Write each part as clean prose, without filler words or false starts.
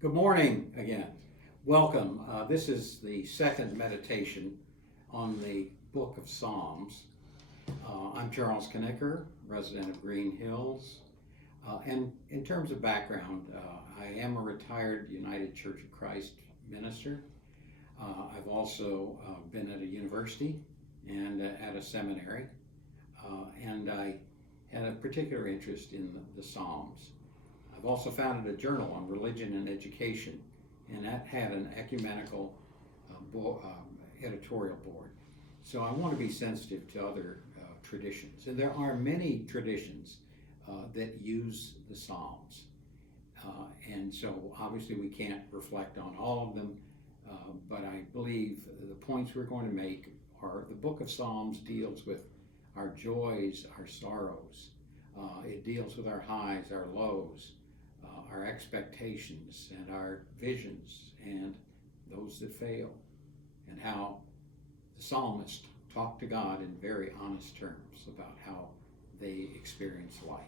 Good morning again. Welcome. This is the second meditation on the Book of Psalms. I'm Charles Knicker, resident of Green Hills. And in terms of background, I am a retired United Church of Christ minister. I've also been at a university and at a seminary, and I had a particular interest in the Psalms. I've also founded a journal on religion and education, and that had an ecumenical editorial board. So I want to be sensitive to other traditions. And there are many traditions that use the Psalms. And so obviously we can't reflect on all of them, but I believe the points we're going to make are the book of Psalms deals with our joys, our sorrows. It deals with our highs, our lows, our expectations and our visions and those that fail, and how the psalmist talked to God in very honest terms about how they experience life.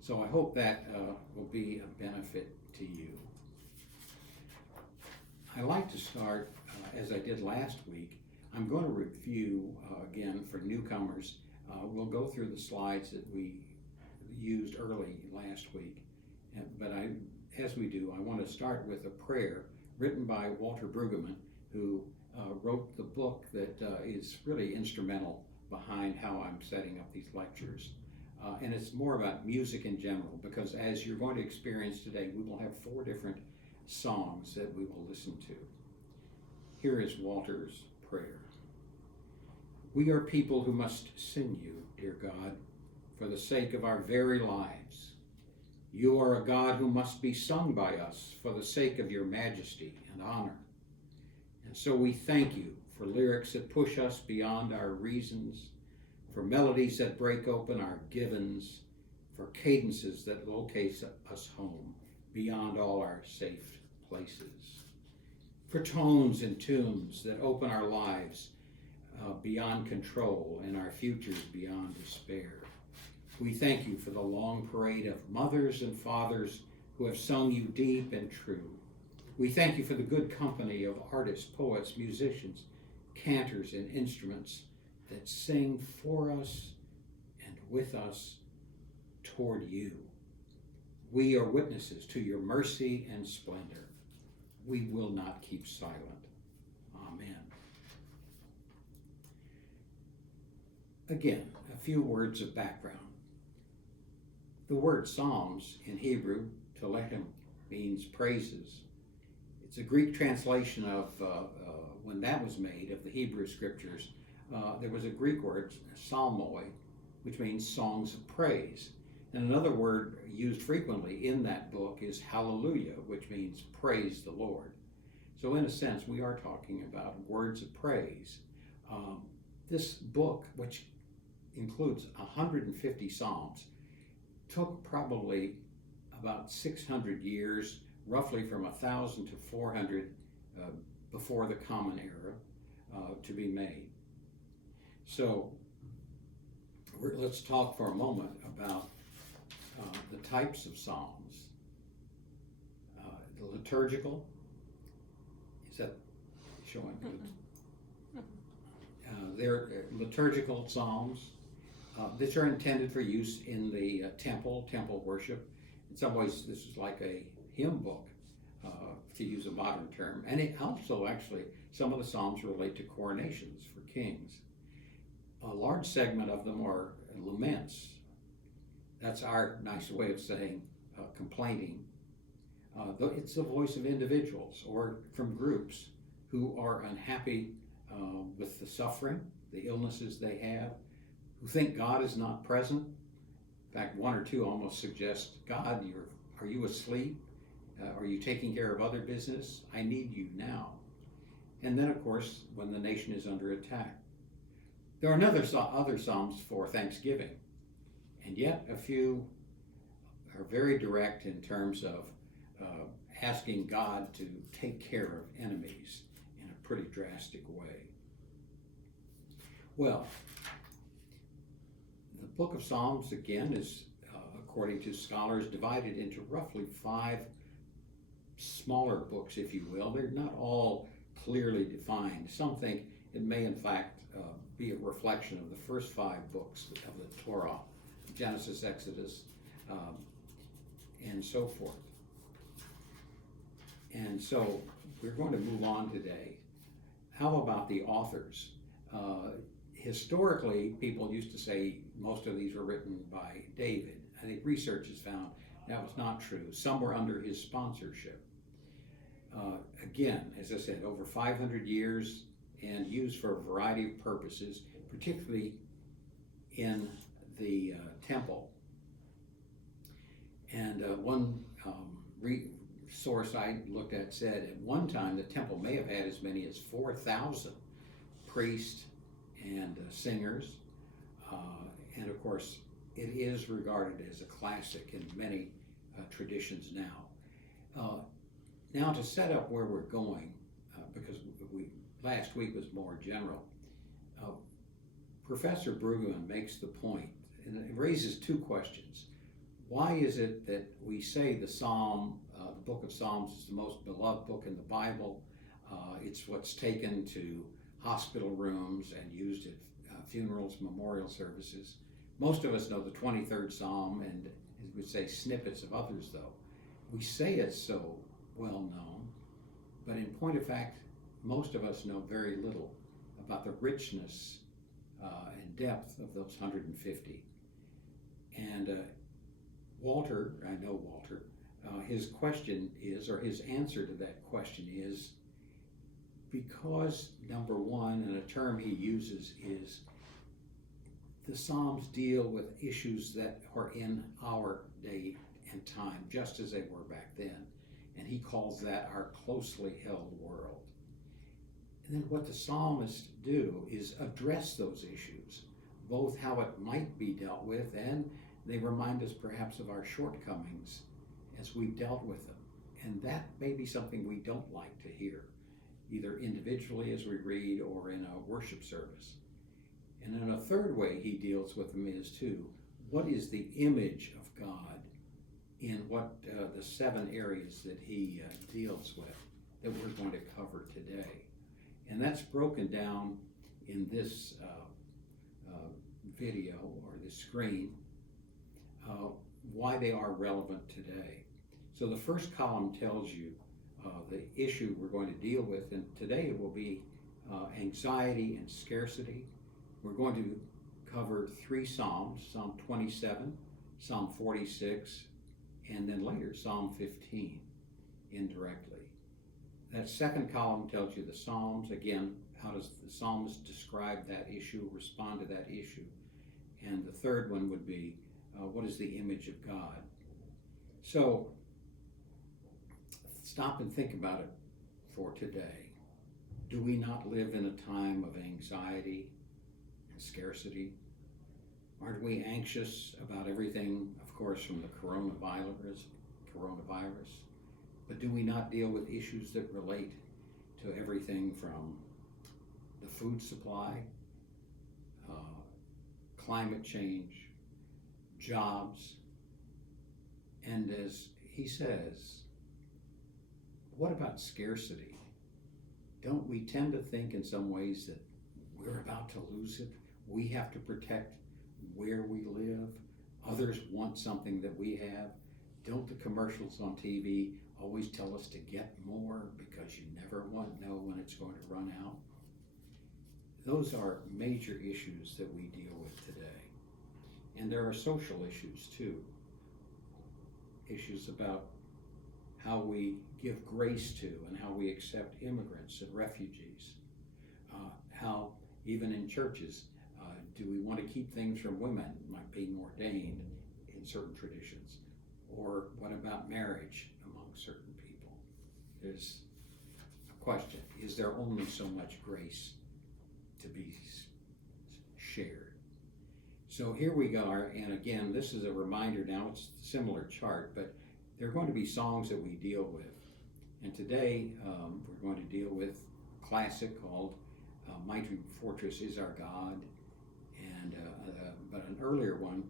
So I hope that will be a benefit to you. I like to start, as I did last week. I'm going to review again for newcomers. We'll go through the slides that we used early last week. But as we do, I want to start with a prayer written by Walter Brueggemann, who wrote the book that is really instrumental behind how I'm setting up these lectures. And it's more about music in general, because as you're going to experience today, we will have 4 different songs that we will listen to. Here is Walter's prayer. We are people who must sing you, dear God, for the sake of our very lives. You are a God who must be sung by us for the sake of your majesty and honor. And so we thank you for lyrics that push us beyond our reasons, for melodies that break open our givens, for cadences that locate us home beyond all our safe places, for tones and tunes that open our lives beyond control and our futures beyond despair. We thank you for the long parade of mothers and fathers who have sung you deep and true. We thank you for the good company of artists, poets, musicians, cantors, and instruments that sing for us and with us toward you. We are witnesses to your mercy and splendor. We will not keep silent. Amen. Again, a few words of background. The word Psalms in Hebrew, Tehillim, means praises. It's a Greek translation of, when that was made, of the Hebrew scriptures. There was a Greek word, psalmoi, which means songs of praise. And another word used frequently in that book is hallelujah, which means praise the Lord. So in a sense, we are talking about words of praise. This book, which includes 150 psalms, took probably about 600 years, roughly from 1000 to 400 before the Common Era, to be made. So let's talk for a moment about the types of psalms. The liturgical, is that showing? They're liturgical psalms. These are intended for use in the temple worship. In some ways, this is like a hymn book, to use a modern term. And it also, actually, some of the psalms relate to coronations for kings. A large segment of them are laments. That's our nice way of saying complaining. It's the voice of individuals or from groups who are unhappy with the suffering, the illnesses they have, who think God is not present. In fact, 1 or 2 almost suggest, God, are you asleep? Are you taking care of other business? I need you now. And then, of course, when the nation is under attack. There are other psalms for thanksgiving, and yet a few are very direct in terms of asking God to take care of enemies in a pretty drastic way. Well, the book of Psalms, again, is, according to scholars, divided into roughly 5 smaller books, if you will. They're not all clearly defined. Some think it may, in fact, be a reflection of the first 5 books of the Torah, Genesis, Exodus, and so forth. And so we're going to move on today. How about the authors? Historically, people used to say most of these were written by David. I think research has found that was not true. Some were under his sponsorship. Again, as I said, over 500 years and used for a variety of purposes, particularly in the temple. And one source I looked at said at one time the temple may have had as many as 4,000 priests and singers. And of course, it is regarded as a classic in many traditions now. Now to set up where we're going, because last week was more general, Professor Brueggemann makes the point, and it raises 2 questions. Why is it that we say the book of Psalms is the most beloved book in the Bible? It's what's taken to hospital rooms and used at funerals, memorial services. Most of us know the 23rd Psalm, and as we say, snippets of others, though. We say it's so well known, but in point of fact, most of us know very little about the richness and depth of those 150. And Walter, I know Walter, his question is, or his answer to that question is, because number one, and a term he uses is, the Psalms deal with issues that are in our day and time, just as they were back then. And he calls that our closely held world. And then what the psalmists do is address those issues, both how it might be dealt with, and they remind us perhaps of our shortcomings as we've dealt with them. And that may be something we don't like to hear, either individually as we read or in a worship service. And then a third way he deals with them is too, what is the image of God in what the 7 areas that he deals with that we're going to cover today. And that's broken down in this video or this screen, why they are relevant today. So the first column tells you the issue we're going to deal with, and today it will be anxiety and scarcity. We're going to cover 3 Psalms, Psalm 27, Psalm 46, and then later Psalm 15 indirectly. That second column tells you the Psalms. Again, how does the psalmist describe that issue, respond to that issue? And the third one would be, what is the image of God? So, stop and think about it for today. Do we not live in a time of anxiety and scarcity? Aren't we anxious about everything, of course, from the coronavirus? But do we not deal with issues that relate to everything from the food supply, climate change, jobs, and as he says, what about scarcity? Don't we tend to think in some ways that we're about to lose it? We have to protect where we live. Others want something that we have. Don't the commercials on TV always tell us to get more because you never know when it's going to run out? Those are major issues that we deal with today. And there are social issues too. Issues about how we give grace to and how we accept immigrants and refugees. How even in churches, do we want to keep things from women like being ordained in certain traditions? Or what about marriage among certain people? There's a question. Is there only so much grace to be shared? So here we go, and again, this is a reminder now, it's a similar chart, but there are going to be songs that we deal with. And today, we're going to deal with a classic called Mighty Fortress is Our God, and but an earlier one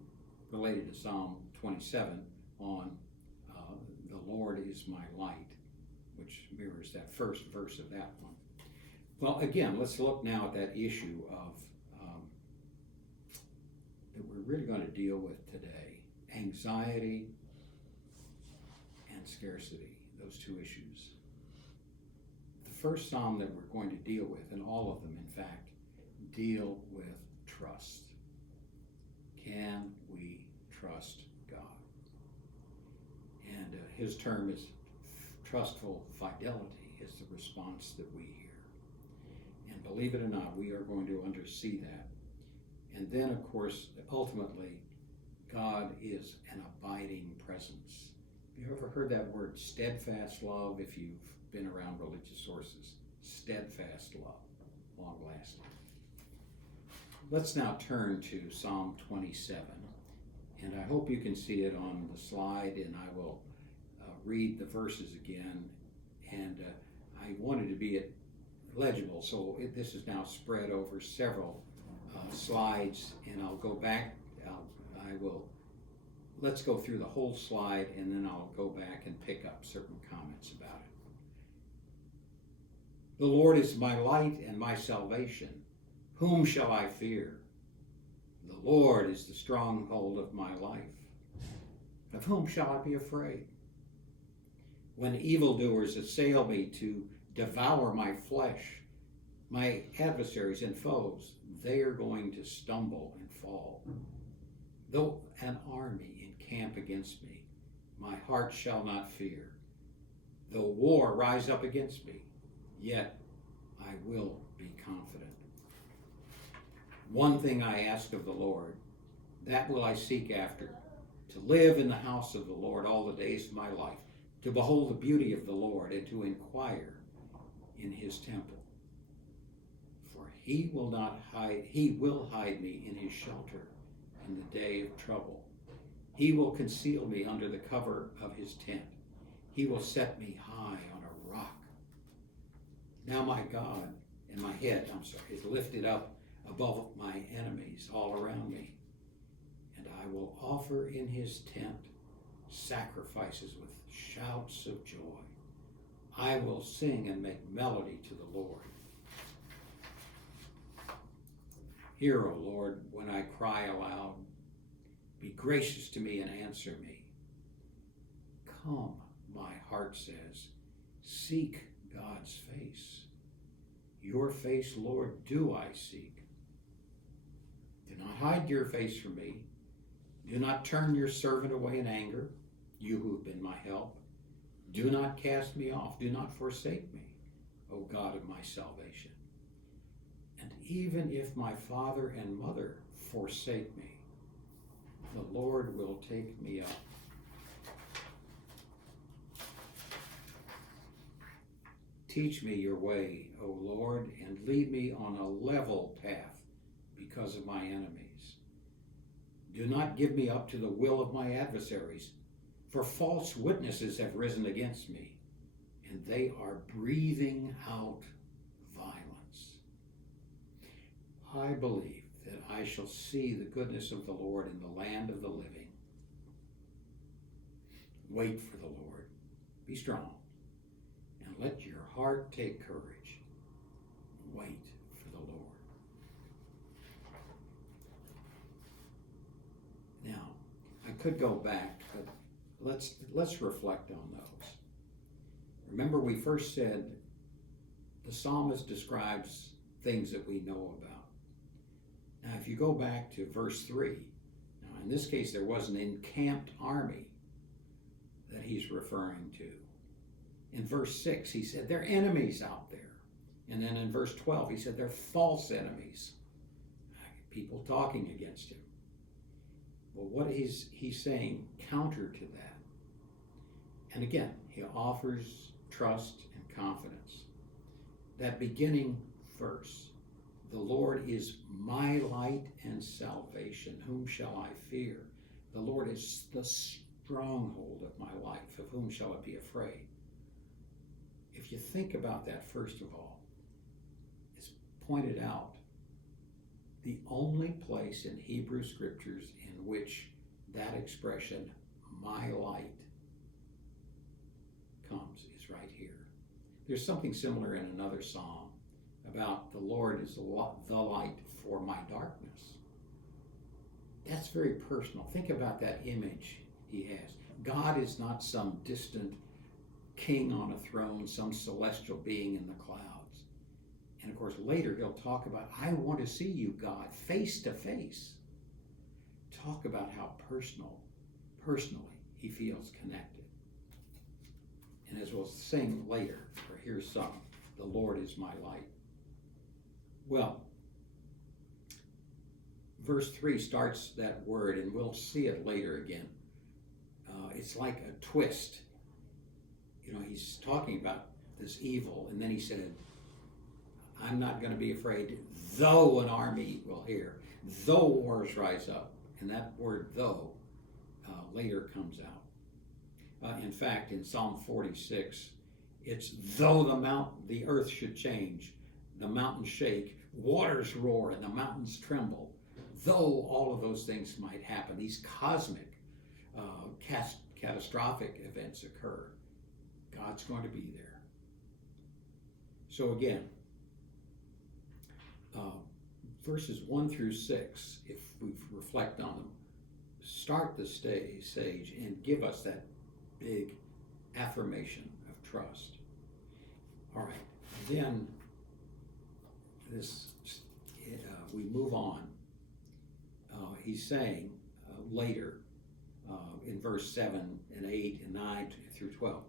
related to Psalm 27 on The Lord is My Light. which mirrors that first verse of that one. Well, again, let's look now at that issue of that we're really going to deal with today: anxiety and scarcity, those two issues. The first psalm that we're going to deal with, and all of them, in fact, deal with trust. Can we trust God? And his term is trustful fidelity is the response that we hear. And believe it or not, we are going to undersee that. And then, of course, ultimately, God is an abiding presence. Have you ever heard that word, steadfast love, if you've been around religious sources? Steadfast love, long lasting. Let's now turn to Psalm 27. And I hope you can see it on the slide, and I will read the verses again. And I wanted to be legible, so this is now spread over several slides, and I'll go back. Let's go through the whole slide, and then I'll go back and pick up certain comments about it. The Lord is my light and my salvation. Whom shall I fear? The Lord is the stronghold of my life. Of whom shall I be afraid? When evildoers assail me to devour my flesh, my adversaries and foes, they are going to stumble and fall. Though an army encamp against me, my heart shall not fear. Though war rise up against me, yet I will be confident. One thing I ask of the Lord, that will I seek after, to live in the house of the Lord all the days of my life, to behold the beauty of the Lord and to inquire in his temple. For he will hide me in his shelter in the day of trouble. He will conceal me under the cover of his tent. He will set me high on a rock. Now my God and my head, is lifted up above my enemies all around me. And I will offer in his tent sacrifices with shouts of joy. I will sing and make melody to the Lord. Hear, O Lord, when I cry aloud. Be gracious to me and answer me. Come, my heart says, seek God's face. Your face, Lord, do I seek. Do not hide your face from me. Do not turn your servant away in anger, you who have been my help. Do not cast me off. Do not forsake me, O God of my salvation. And even if my father and mother forsake me, the Lord will take me up. Teach me your way, O Lord, and lead me on a level path because of my enemies. Do not give me up to the will of my adversaries, for false witnesses have risen against me, and they are breathing out violence. I believe that I shall see the goodness of the Lord in the land of the living. Wait for the Lord. Be strong, and let your heart take courage. Wait for the Lord. Now, I could go back, but let's reflect on those. Remember, we first said the psalmist describes things that we know about. Now, if you go back to verse 3, now in this case there was an encamped army that he's referring to. In verse 6, he said they're enemies out there. And then in verse 12, he said they're false enemies, people talking against him. Well, what is he saying counter to that? And again, he offers trust and confidence. That beginning verse, the Lord is my light and salvation. Whom shall I fear? The Lord is the stronghold of my life. Of whom shall I be afraid? If you think about that, first of all, it's pointed out the only place in Hebrew scriptures in which that expression, my light, comes is right here. There's something similar in another psalm about the Lord is the light for my darkness. That's very personal. Think about that image he has. God is not some distant king on a throne, some celestial being in the clouds. And of course, later he'll talk about, I want to see you, God, face to face. Talk about how personally he feels connected. And as we'll sing later, or hear sung, the Lord is my light. Well, verse 3 starts that word, and we'll see it later again. It's like a twist. You know, he's talking about this evil, and then he said, I'm not going to be afraid, though an army will hear, though wars rise up. And that word though later comes out. In fact, in Psalm 46, it's though the earth should change, the mountains shake, waters roar, and the mountains tremble, though all of those things might happen, these cosmic, catastrophic events occur, God's going to be there. So again, verses 1 through 6, if we reflect on them, start the stage and give us that big affirmation of trust. All right, then we move on. He's saying later in verse 7 and 8 and 9 through 12,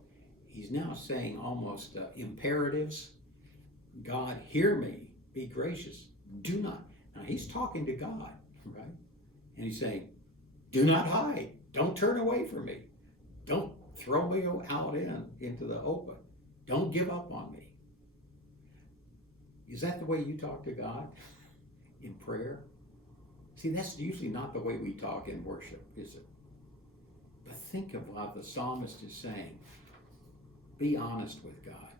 he's now saying almost imperatives. God, hear me, be gracious. Do not. Now he's talking to God, right? And he's saying, do not hide. Don't turn away from me. Don't throw me out into the open. Don't give up on me. Is that the way you talk to God in prayer? See, that's usually not the way we talk in worship, is it? But think of what the psalmist is saying. Be honest with God,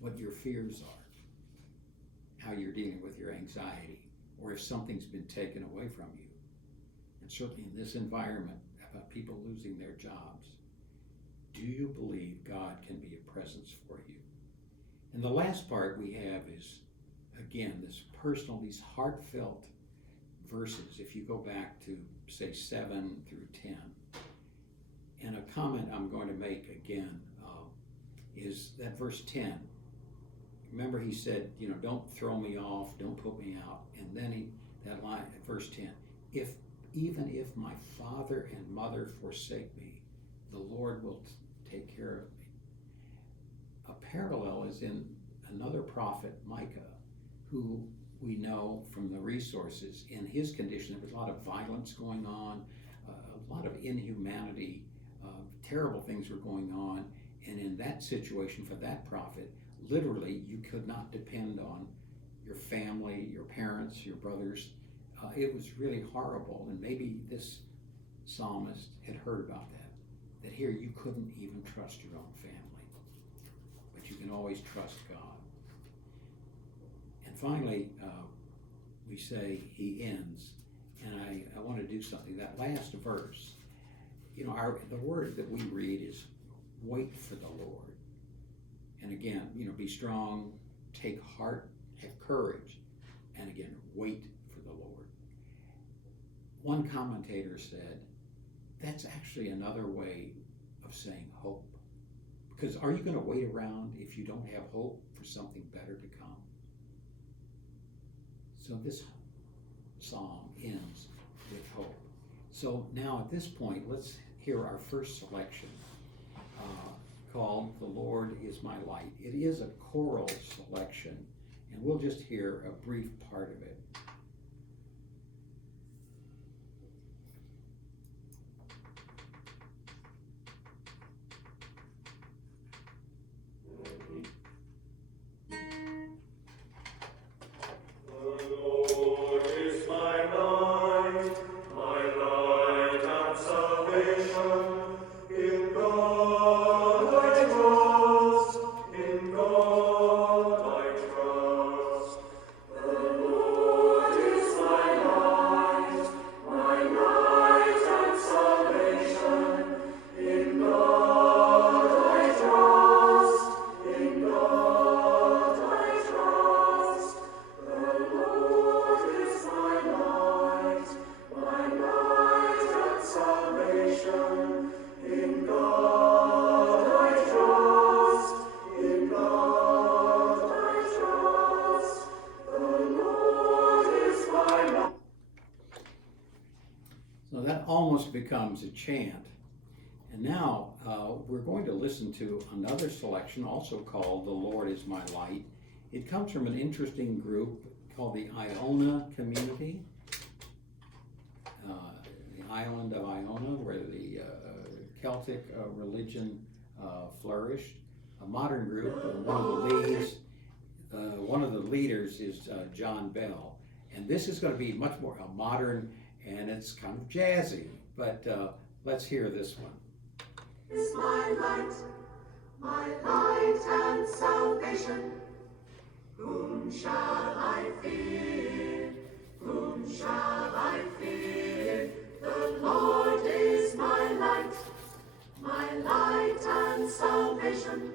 what your fears are, how you're dealing with your anxiety, or if something's been taken away from you. And certainly in this environment about people losing their jobs, do you believe God can be a presence for you? And the last part we have is, again, this personal, these heartfelt verses. If you go back to, say, 7 through 10, and a comment I'm going to make again is that verse 10. Remember he said, don't throw me off, don't put me out. And then that line at verse 10, even if my father and mother forsake me, the Lord will take care of me. A parallel is in another prophet, Micah, who we know from the resources, in his condition, there was a lot of violence going on, a lot of inhumanity, terrible things were going on. And in that situation, for that prophet, literally, you could not depend on your family, your parents, your brothers. It was really horrible. And maybe this psalmist had heard about that here you couldn't even trust your own family. But you can always trust God. And finally, we say he ends. And I want to do something. That last verse, the word that we read is wait for the Lord. And again, be strong, take heart, have courage, and again, wait for the Lord. One commentator said, that's actually another way of saying hope. Because are you going to wait around if you don't have hope for something better to come? So this psalm ends with hope. So now at this point, let's hear our first selection, called The Lord is My Light. It is a choral selection, and we'll just hear a brief part of it. The Lord becomes a chant. And now we're going to listen to another selection, also called The Lord is My Light. It comes from an interesting group called the Iona Community, the island of Iona, where the Celtic religion flourished. A modern group, one of the leaders is John Bell. And this is going to be much more modern, and it's kind of jazzy, but let's hear this one. Is my light and salvation. Whom shall I fear? Whom shall I fear? The Lord is my light and salvation.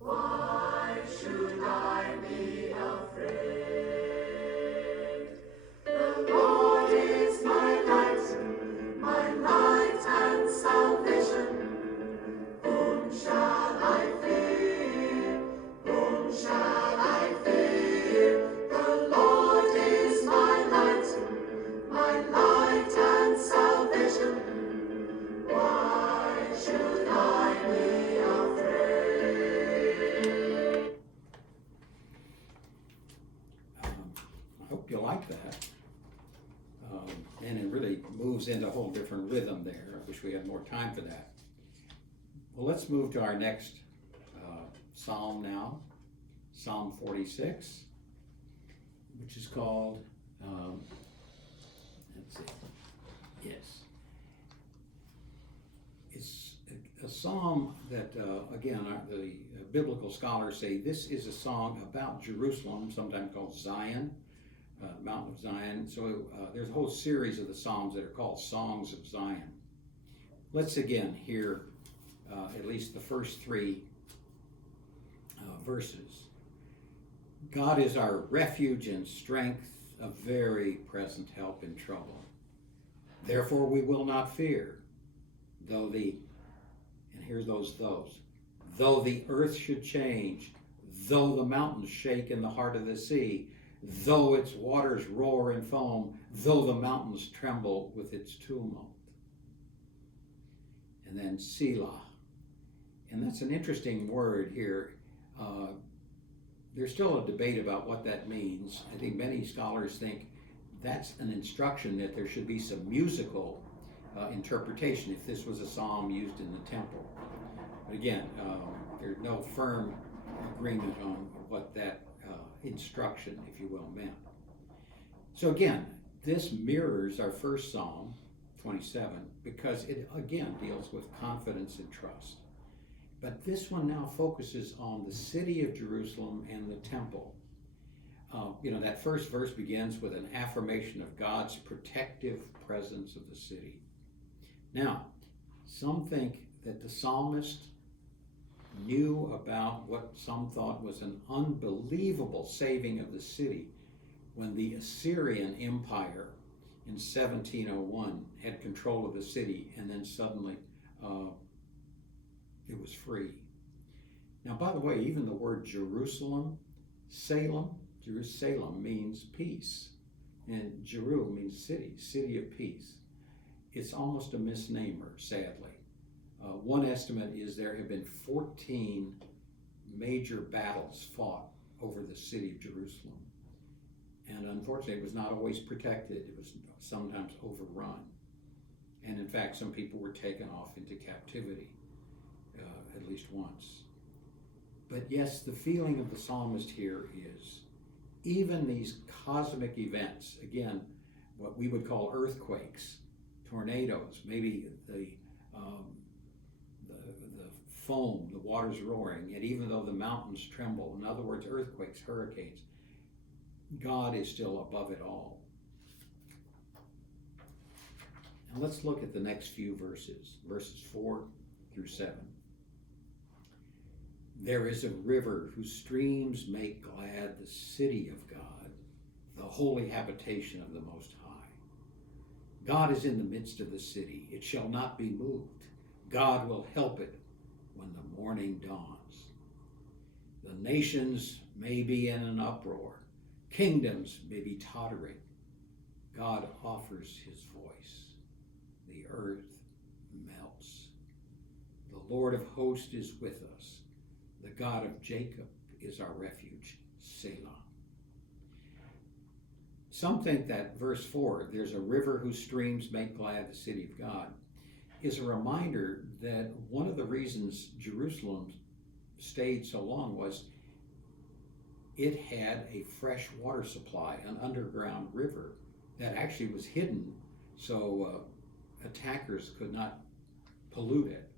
Why should I be afraid? The Lord is my light and salvation. Whom shall I fear? Whom shall I fear? The Lord is my light and salvation. Why should I be afraid? I hope you like that. And it really moves into a whole different rhythm there. I wish we had more time for that. Well, let's move to our next psalm now, Psalm 46, which is called, let's see, yes. It's a psalm that, again, the biblical scholars say this is a song about Jerusalem, sometimes called Zion, Mountain of Zion. So there's a whole series of the psalms that are called Songs of Zion. Let's again hear at least the first three verses. God is our refuge and strength, a very present help in trouble. Therefore we will not fear, though the earth should change, though the mountains shake in the heart of the sea, though its waters roar and foam, though the mountains tremble with its tumult. And then Selah. And that's an interesting word here. There's still a debate about what that means. I think many scholars think that's an instruction that there should be some musical interpretation if this was a psalm used in the temple. But again, there's no firm agreement on what that instruction, if you will, meant. So again, this mirrors our first Psalm, 27, because it again deals with confidence and trust. But this one now focuses on the city of Jerusalem and the temple. That first verse begins with an affirmation of God's protective presence of the city. Now, some think that the psalmist knew about what some thought was an unbelievable saving of the city when the Assyrian Empire in 1701 had control of the city, and then suddenly it was free. Now, by the way, even the word Jerusalem means peace, and Jeru means city of peace. It's almost a misnomer, sadly. One estimate is there have been 14 major battles fought over the city of Jerusalem. And unfortunately, it was not always protected. It was sometimes overrun. And in fact, some people were taken off into captivity, at least once. But yes, the feeling of the psalmist here is even these cosmic events, again, what we would call earthquakes, tornadoes, maybe the foam, the waters roaring, and even though the mountains tremble, in other words, earthquakes, hurricanes, God is still above it all. Now let's look at the next few verses 4 through 7. There is a river whose streams make glad the city of God, the holy habitation of the Most High. God is in the midst of the city. It shall not be moved. God will help it when the morning dawns. The nations may be in an uproar. Kingdoms may be tottering. God offers his voice. the earth melts. The Lord of hosts is with us. The God of Jacob is our refuge. Selah. Some think that verse 4, there's a river whose streams make glad the city of God, is a reminder that one of the reasons Jerusalem stayed so long was it had a fresh water supply, an underground river that actually was hidden so attackers could not pollute it.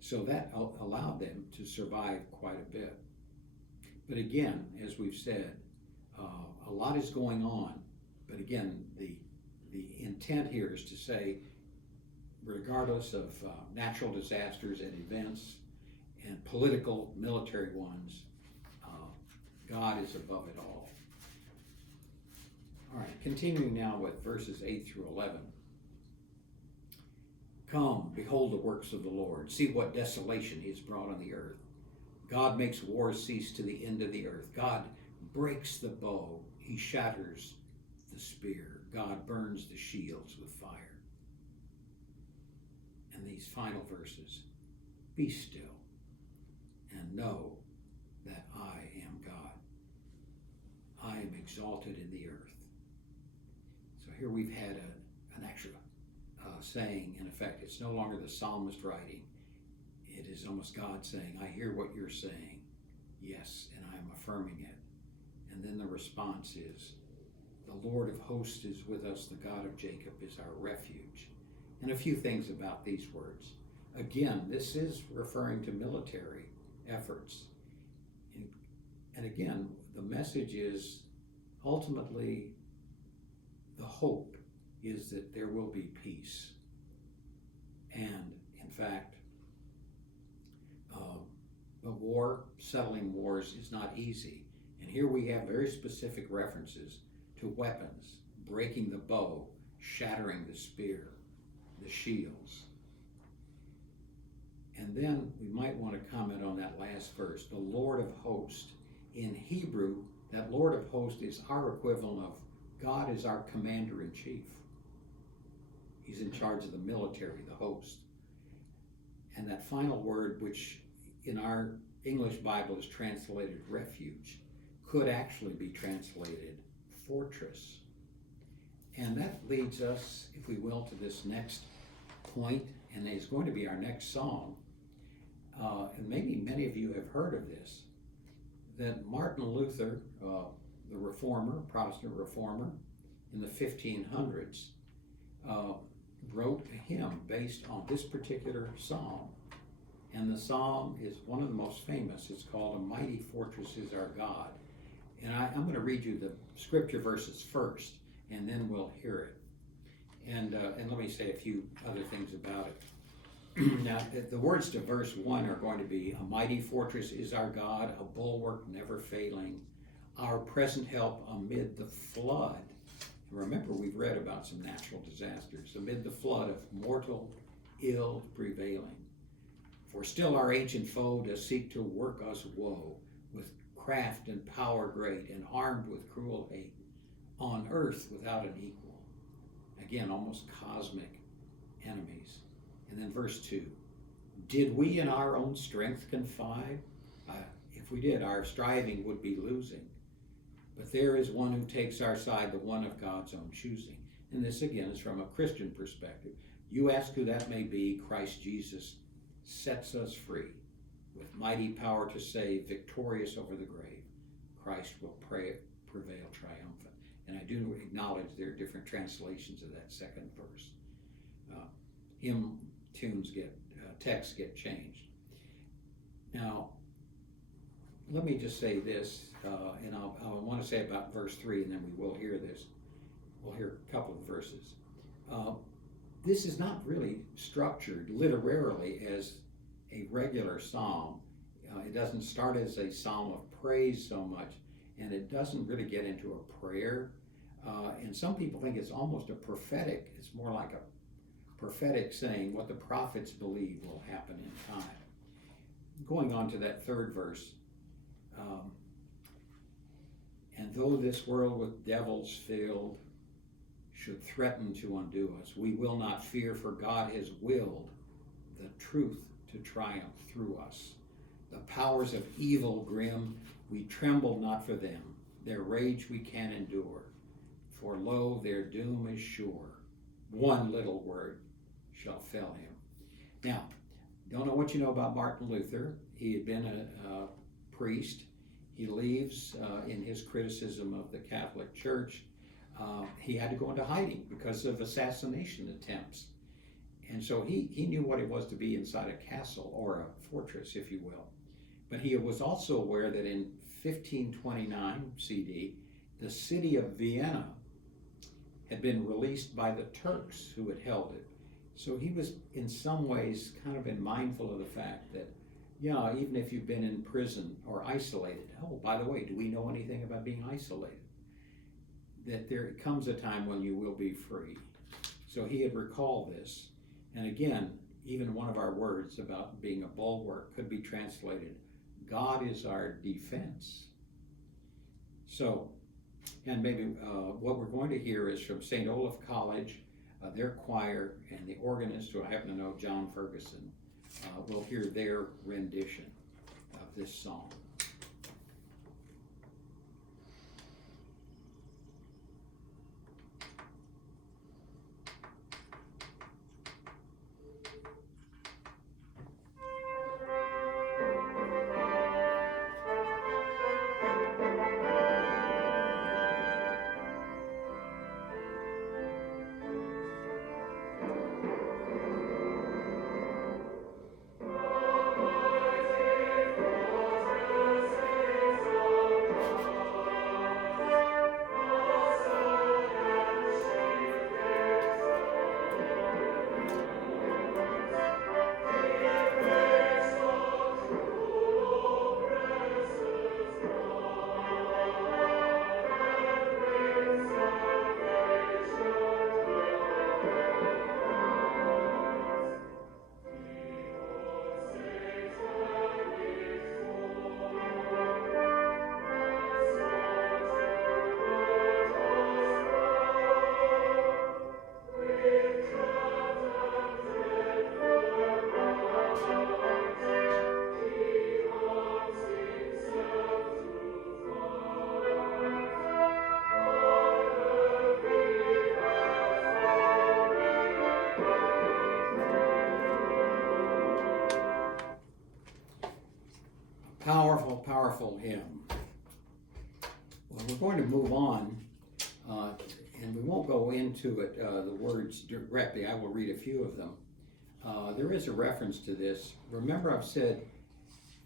So that allowed them to survive quite a bit. But again, as we've said, a lot is going on. But again, the intent here is to say, regardless of natural disasters and events and political, military ones, God is above it all. All right, continuing now with verses 8 through 11. Come, behold the works of the Lord. See what desolation he has brought on the earth. God makes wars cease to the end of the earth. God breaks the bow. He shatters the spear. God burns the shields with fire. And these final verses, be still and know that I am God. I am exalted in the earth. So here we've had an actual saying, in effect. It's no longer the psalmist writing. It is almost God saying, I hear what you're saying. Yes, and I am affirming it. And then the response is, the Lord of hosts is with us. The God of Jacob is our refuge. And a few things about these words. Again, this is referring to military efforts. And again, the message is ultimately the hope is that there will be peace. And in fact, settling wars is not easy. And here we have very specific references to weapons, breaking the bow, shattering the spear, the shields. And then we might want to comment on that last verse, the Lord of hosts. In Hebrew, that Lord of hosts is our equivalent of God is our commander-in-chief. He's in charge of the military, the host. And that final word, which in our English Bible is translated refuge, could actually be translated fortress. And that leads us, if we will, to this next point, and it's going to be our next song. And maybe many of you have heard of this, that Martin Luther, the reformer, Protestant reformer, in the 1500s, wrote a hymn based on this particular psalm. And the psalm is one of the most famous. It's called A Mighty Fortress is Our God. And I'm going to read you the scripture verses first, and then we'll hear it. And let me say a few other things about it. Now, the words to verse 1 are going to be, A mighty fortress is our God, a bulwark never failing, our present help amid the flood. And remember, we've read about some natural disasters, amid the flood of mortal ill prevailing. For still our ancient foe does seek to work us woe, with craft and power great, and armed with cruel hate, on earth without an equal. Again, almost cosmic enemies. And then verse 2, did we in our own strength confide? If we did, our striving would be losing. But there is one who takes our side, the one of God's own choosing. And this again is from a Christian perspective. You ask who that may be. Christ Jesus sets us free with mighty power to save, victorious over the grave. Christ will prevail triumphant. And I do acknowledge there are different translations of that second verse. Hymn tunes texts get changed. Now, let me just say this, and I want to say about verse 3, and then we will hear this. We'll hear a couple of verses. This is not really structured literarily as a regular psalm. It doesn't start as a psalm of praise so much, and it doesn't really get into a prayer. And some people think it's almost a prophetic, it's more like a prophetic saying what the prophets believe will happen in time. Going on to that third verse, and though this world with devils filled should threaten to undo us. We will not fear, for God has willed the truth to triumph through us. The powers of evil grim, we tremble not for them. Their rage we can endure, for lo, their doom is sure. One little word shall fell him. Now, don't know what you know about Martin Luther. He had been a priest. He leaves in his criticism of the Catholic Church. He had to go into hiding because of assassination attempts. And so he knew what it was to be inside a castle, or a fortress, if you will. But he was also aware that in 1529 CD, the city of Vienna had been released by the Turks who had held it. So he was in some ways kind of been mindful of the fact that, yeah, even if you've been in prison or isolated, oh, by the way, do we know anything about being isolated? That there comes a time when you will be free. So he had recalled this. And again, even one of our words about being a bulwark could be translated, God is our defense. So, and maybe what we're going to hear is from St. Olaf College, their choir, and the organist, who I happen to know, John Ferguson. We'll hear their rendition of this song. Powerful, powerful hymn. Well, we're going to move on, and we won't go into it, the words directly. I will read a few of them. There is a reference to this. Remember, I've said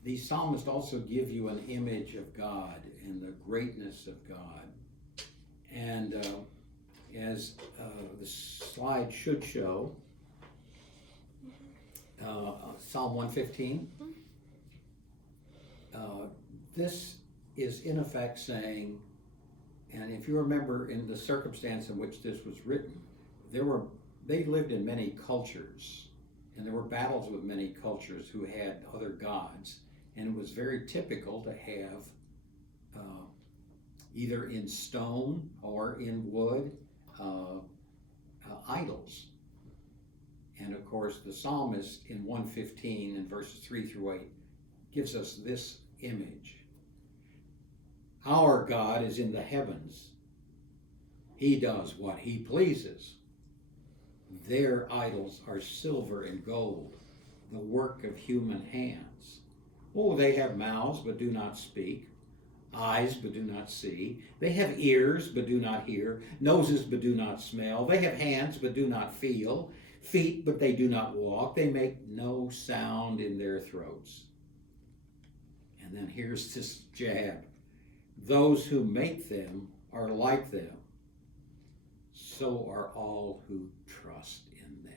these psalmists also give you an image of God and the greatness of God. And as the slide should show, Psalm 115. This is in effect saying, and if you remember in the circumstance in which this was written, they lived in many cultures, and there were battles with many cultures who had other gods, and it was very typical to have either in stone or in wood idols. And of course, the psalmist in 115 in verses 3 through 8 gives us this image. Our God is in the heavens. He does what he pleases. Their idols are silver and gold, the work of human hands. Oh, they have mouths but do not speak, eyes but do not see. They have ears but do not hear, noses but do not smell. They have hands but do not feel, feet but they do not walk. They make no sound in their throats. And then here's this jab. Those who make them are like them. So are all who trust in them.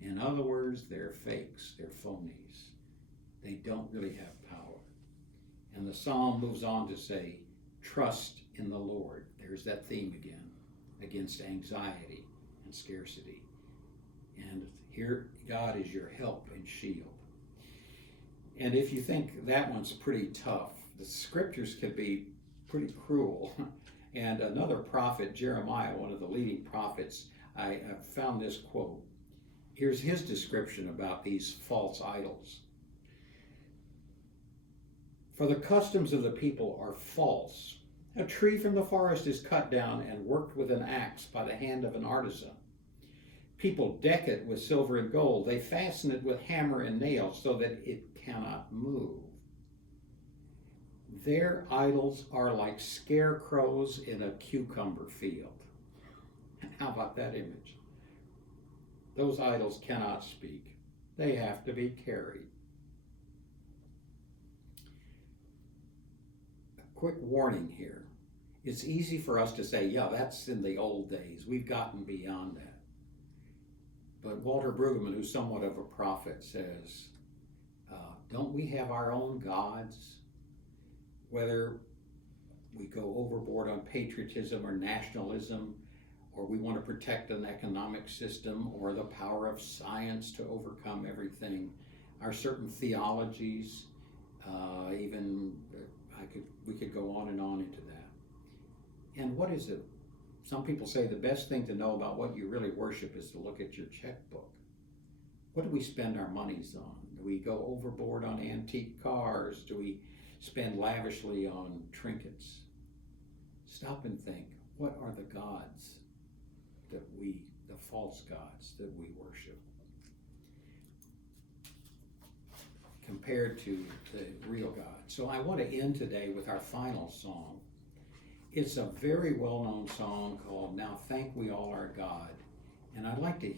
In other words, they're fakes, they're phonies. They don't really have power. And the psalm moves on to say, trust in the Lord. There's that theme again, against anxiety and scarcity. And here, God is your help and shield. And if you think that one's pretty tough, the scriptures could be pretty cruel. And another prophet, Jeremiah, one of the leading prophets, I found this quote. Here's his description about these false idols. For the customs of the people are false. A tree from the forest is cut down and worked with an axe by the hand of an artisan. People deck it with silver and gold. They fasten it with hammer and nails so that it cannot move. Their idols are like scarecrows in a cucumber field. How about that image? Those idols cannot speak. They have to be carried. A quick warning here. It's easy for us to say, yeah, that's in the old days. We've gotten beyond that. But Walter Brueggemann, who's somewhat of a prophet, says, don't we have our own gods? Whether we go overboard on patriotism or nationalism, or we want to protect an economic system, or the power of science to overcome everything, our certain theologies, we could go on and on into that. And what is it? Some people say the best thing to know about what you really worship is to look at your checkbook. What do we spend our monies on? Do we go overboard on antique cars? Do we spend lavishly on trinkets? Stop and think, what are the gods the false gods that we worship, compared to the real God? So I want to end today with our final song. It's a very well-known song called Now Thank We All Our God. And I'd like to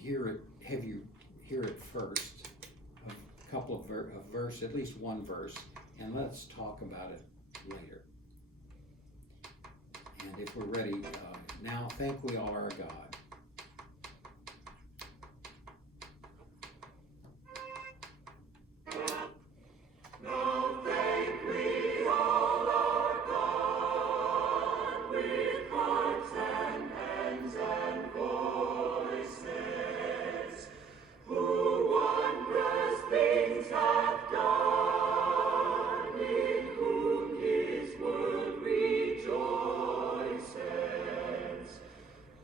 have you hear it first, a couple of verse, at least one verse, and let's talk about it later. And if we're ready, now thank we all our God. Now thank we all our God with hearts and hands and voices, who wondrous things hath done, in whom his word rejoices,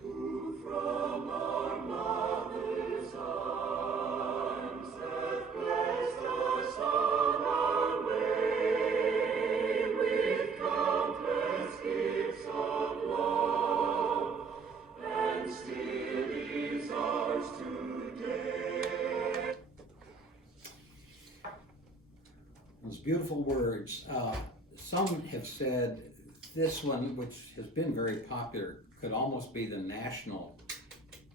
who from our mother's arms hath blessed us on our way with countless gifts of love, and still is ours today. Those beautiful words. Some have said this one, which has been very popular, could almost be the national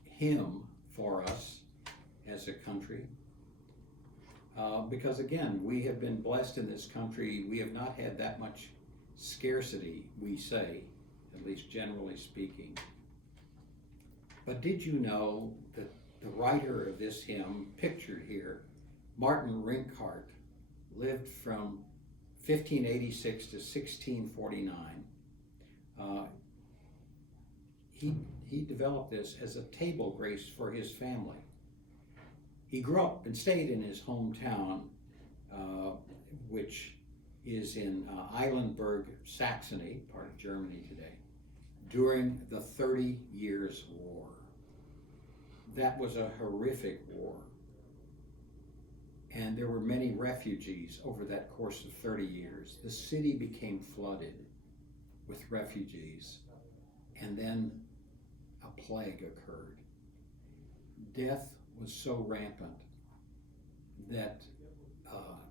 hymn for us as a country. Because again, we have been blessed in this country. We have not had that much scarcity, we say, at least generally speaking. But did you know that the writer of this hymn, pictured here, Martin Rinkhart, lived from 1586 to 1649. He developed this as a table grace for his family. He grew up and stayed in his hometown, which is in Eilenburg, Saxony, part of Germany today, during the 30 Years' War. That was a horrific war. And there were many refugees over that course of 30 years. The city became flooded with refugees, and then a plague occurred. Death was so rampant that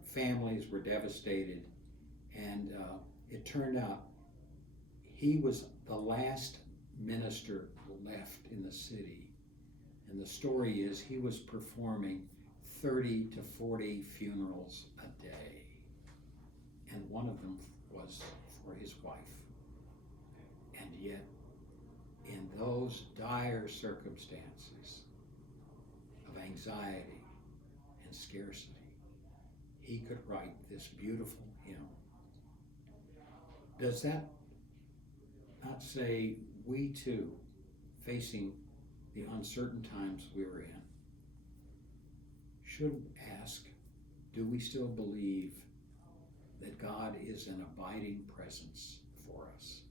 families were devastated, and it turned out he was the last minister left in the city. And the story is he was performing 30 to 40 funerals a day. And one of them was for his wife. And yet, in those dire circumstances of anxiety and scarcity, he could write this beautiful hymn. Does that not say we too, facing the uncertain times we're in, should ask, do we still believe that God is an abiding presence for us?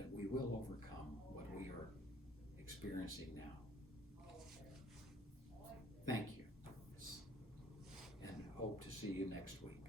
that we will overcome what we are experiencing now. Thank you, and hope to see you next week.